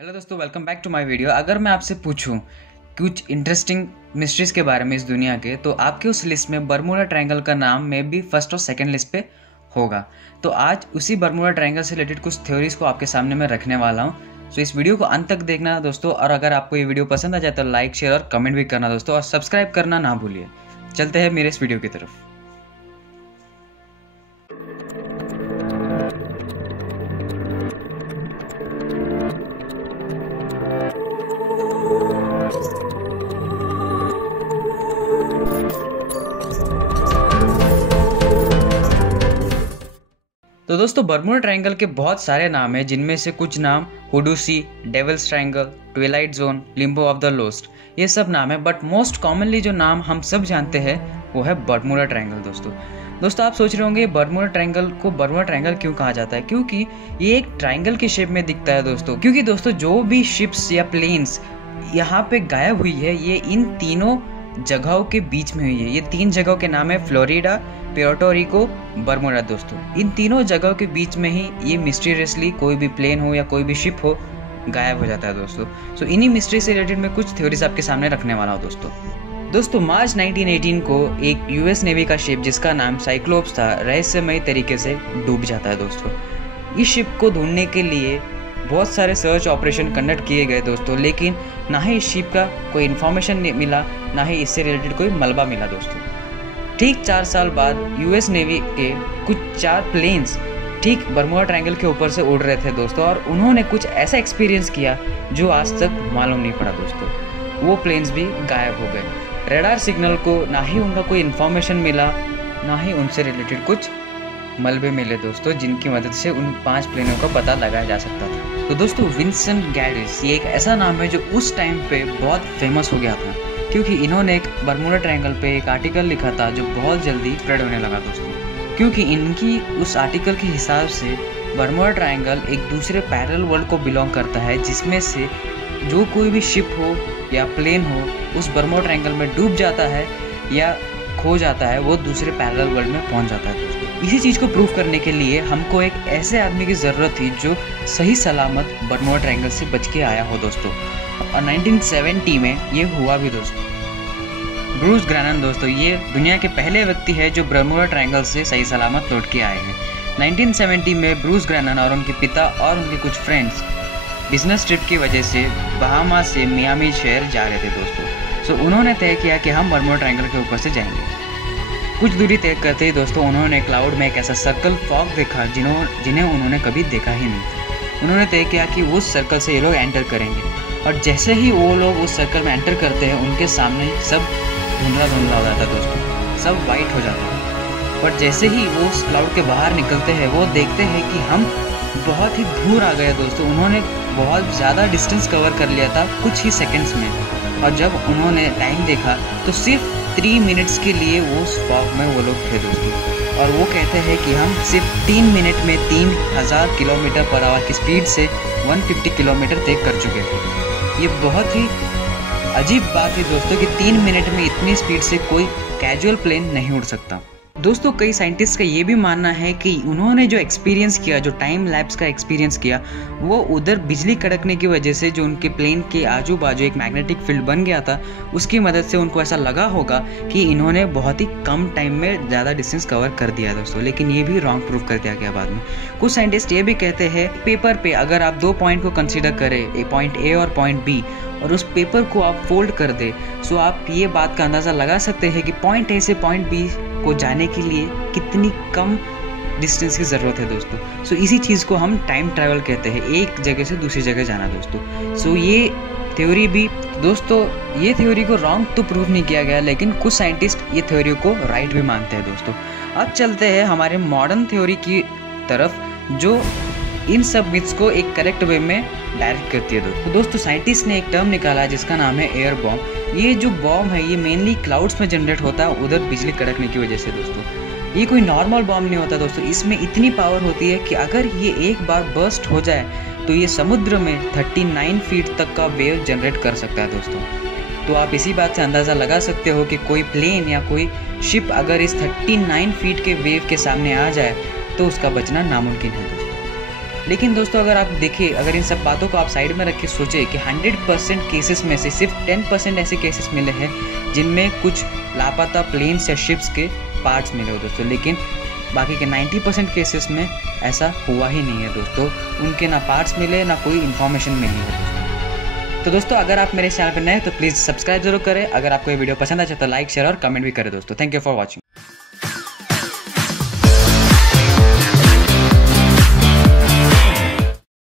Hello दोस्तों, welcome back to my video. अगर मैं आपसे पूछूं कुछ इंटरेस्टिंग मिस्ट्रीज के बारे में इस दुनिया के, तो आपके उस लिस्ट में बर्मुडा ट्रायंगल का नाम मे बी फर्स्ट और सेकंड लिस्ट पे होगा। तो आज उसी बर्मुडा ट्रायंगल से रिलेटेड कुछ थ्योरीज को आपके सामने मैं रखने वाला हूँ। सो इस वीडियो को अंत तक देखना दोस्तों, और अगर आपको ये वीडियो पसंद आ जाए तो लाइक, शेयर और कमेंट भी करना दोस्तों, और सब्सक्राइब करना ना भूलिए। चलते हैं मेरे इस वीडियो की तरफ। तो दोस्तों, बर्मुडा ट्रायंगल के बहुत सारे नाम हैं, जिनमें से कुछ नाम Hoodoo Sea, Devil's Triangle, Twilight Zone, Limbo of the Lost, ये सब नाम है। बट मोस्ट कॉमनली जो नाम हम सब जानते हैं वो है बर्मुडा ट्रायंगल दोस्तों। आप सोच रहे होंगे बर्मुडा ट्रायंगल को बर्मुडा ट्रायंगल क्यों कहा जाता है? क्योंकि ये एक ट्रायंगल के शेप में दिखता है दोस्तों। क्योंकि दोस्तों जो भी शिप्स या प्लेन्स यहाँ पे गायब हुई है, ये इन तीनों जगहों के बीच में हुई है। ये तीन जगहों के नाम है फ्लोरिडा, प्यूर्टो रिको, बर्मुडा दोस्तों। इन तीनों जगहों के बीच में ही ये मिस्टीरियसली कोई भी प्लेन हो या कोई भी शिप हो गायब हो जाता है दोस्तों। सो इन्हीं मिस्ट्री से रिलेटेड मैं कुछ थ्योरीज आपके सामने रखने वाला हूँ दोस्तों। मार्च 1918 को एक यूएस नेवी का शिप जिसका नाम साइक्लोप्स था, रहस्यमय तरीके से डूब जाता है दोस्तों। इस शिप को ढूंढने के लिए बहुत सारे सर्च ऑपरेशन कंडक्ट किए गए दोस्तों, लेकिन ना ही इस शिप का कोई इन्फॉर्मेशन मिला, ना ही इससे रिलेटेड कोई मलबा मिला दोस्तों। ठीक 4 साल बाद यूएस नेवी के कुछ 4 प्लेन्स ठीक बर्मुडा ट्रायंगल के ऊपर से उड़ रहे थे दोस्तों, और उन्होंने कुछ ऐसा एक्सपीरियंस किया जो आज तक मालूम नहीं पड़ा दोस्तों। वो प्लेन्स भी गायब हो गए। रडार सिग्नल को ना ही उनका कोई इन्फॉर्मेशन मिला, ना ही उनसे रिलेटेड कुछ मलबे मिले दोस्तों, जिनकी मदद से उन 5 प्लेनों का पता लगाया जा सकता था। तो दोस्तों, विंसेंट गैडिस ये एक ऐसा नाम है जो उस टाइम पे बहुत फेमस हो गया था, क्योंकि इन्होंने एक बर्मुडा ट्रायंगल पे एक आर्टिकल लिखा था जो बहुत जल्दी स्प्रेड होने लगा दोस्तों। क्योंकि इनकी उस आर्टिकल के हिसाब से बर्मुडा ट्रायंगल एक दूसरे पैरेलल वर्ल्ड को बिलोंग करता है, जिसमें से जो कोई भी शिप हो या प्लेन हो उस बर्मुडा ट्रायंगल में डूब जाता है या खो जाता है, वो दूसरे पैरेलल वर्ल्ड में पहुंच जाता है दोस्तों। इसी चीज़ को प्रूव करने के लिए हमको एक ऐसे आदमी की ज़रूरत थी जो सही सलामत बर्मुडा ट्रायंगल से बच के आया हो दोस्तों, और 1970 में ये हुआ भी दोस्तों। ब्रूस ग्रैनन दोस्तों, ये दुनिया के पहले व्यक्ति है जो बर्मुडा ट्रायंगल से सही सलामत लौट के आए हैं। 1970 में ब्रूस ग्रैनन और उनके पिता और उनके कुछ फ्रेंड्स बिजनेस ट्रिप की वजह से बहामा से मियामी शहर जा रहे थे दोस्तों। सो उन्होंने तय किया कि हम बर्मुडा ट्रायंगल के ऊपर से जाएंगे। कुछ दूरी तय करते ही दोस्तों उन्होंने क्लाउड में एक ऐसा सर्कल फॉग देखा जिन्हें उन्होंने कभी देखा ही नहीं था। उन्होंने तय किया कि उस सर्कल से ये लोग एंटर करेंगे, और जैसे ही वो लोग उस सर्कल में एंटर करते हैं, उनके सामने सब धुंधला धुंधला हो जाता है दोस्तों, सब वाइट हो जाता है। पर जैसे ही वो उस क्लाउड के बाहर निकलते हैं, वो देखते हैं कि हम बहुत ही दूर आ गए दोस्तों। उन्होंने बहुत ज़्यादा डिस्टेंस कवर कर लिया था कुछ ही सेकेंड्स में, और जब उन्होंने टाइम देखा तो सिर्फ 3 मिनट्स के लिए वो उस फॉग में वो लोग थे दोस्तों। और वो कहते हैं कि हम सिर्फ 3 मिनट में 3000 किलोमीटर पर आवर की स्पीड से 150 किलोमीटर तय कर चुके थे। ये बहुत ही अजीब बात है दोस्तों कि 3 मिनट में इतनी स्पीड से कोई कैजुअल प्लेन नहीं उड़ सकता दोस्तों। कई साइंटिस्ट का ये भी मानना है कि उन्होंने जो एक्सपीरियंस किया, जो टाइम लैप्स का एक्सपीरियंस किया, वो उधर बिजली कड़कने की वजह से जो उनके प्लेन के आजू बाजू एक मैग्नेटिक फील्ड बन गया था, उसकी मदद से उनको ऐसा लगा होगा कि इन्होंने बहुत ही कम टाइम में ज़्यादा डिस्टेंस कवर कर दिया दोस्तों। लेकिन ये भी रॉन्ग प्रूफ कर दिया गया बाद में। कुछ साइंटिस्ट ये भी कहते हैं, पेपर पे अगर आप 2 पॉइंट को कंसिडर करें, पॉइंट ए और पॉइंट बी, और उस पेपर को आप फोल्ड कर दे, सो आप ये बात का अंदाज़ा लगा सकते हैं कि पॉइंट ए से पॉइंट बी को जाने के लिए कितनी कम डिस्टेंस की ज़रूरत है दोस्तों। सो इसी चीज़ को हम टाइम ट्रैवल कहते हैं, एक जगह से दूसरी जगह जाना दोस्तों। सो ये थ्योरी भी दोस्तों, ये थ्योरी को रॉन्ग तो प्रूव नहीं किया गया, लेकिन कुछ साइंटिस्ट ये थ्योरी को राइट भी मानते हैं दोस्तों। अब चलते हैं हमारे मॉडर्न थ्योरी की तरफ, जो इन सब मिथ्स को एक करेक्ट वे में डायरेक्ट करती है दोस्तों। साइंटिस्ट ने एक टर्म निकाला है जिसका नाम है एयर बॉम्ब। ये जो बॉम्ब है ये मेनली क्लाउड्स में जनरेट होता है उधर बिजली कड़कने की वजह से दोस्तों। ये कोई नॉर्मल बॉम्ब नहीं होता दोस्तों, इसमें इतनी पावर होती है कि अगर ये एक बार बर्स्ट हो जाए तो ये समुद्र में 39 फीट तक का वेव जनरेट कर सकता है दोस्तों। तो आप इसी बात से अंदाज़ा लगा सकते हो कि कोई प्लेन या कोई शिप अगर इस 39 फीट के वेव के सामने आ जाए तो उसका बचना नामुमकिन है दोस्तों। लेकिन दोस्तों अगर आप देखिए, अगर इन सब बातों को आप साइड में रख के सोचे कि 100% केसेस में से सिर्फ 10% ऐसे केसेस मिले हैं जिनमें कुछ लापता प्लेन्स या शिप्स के पार्ट्स मिले हो दोस्तों, लेकिन बाकी के 90% केसेस में ऐसा हुआ ही नहीं है दोस्तों। उनके ना पार्ट्स मिले ना कोई इन्फॉर्मेशन मिली है दोस्तों। तो दोस्तों अगर आप मेरे चैनल पर नए हैं तो प्लीज़ सब्सक्राइब जरूर करें। अगर आपको ये वीडियो पसंद आए तो लाइक शेयर और कमेंट भी करें दोस्तों। Thank you for watching.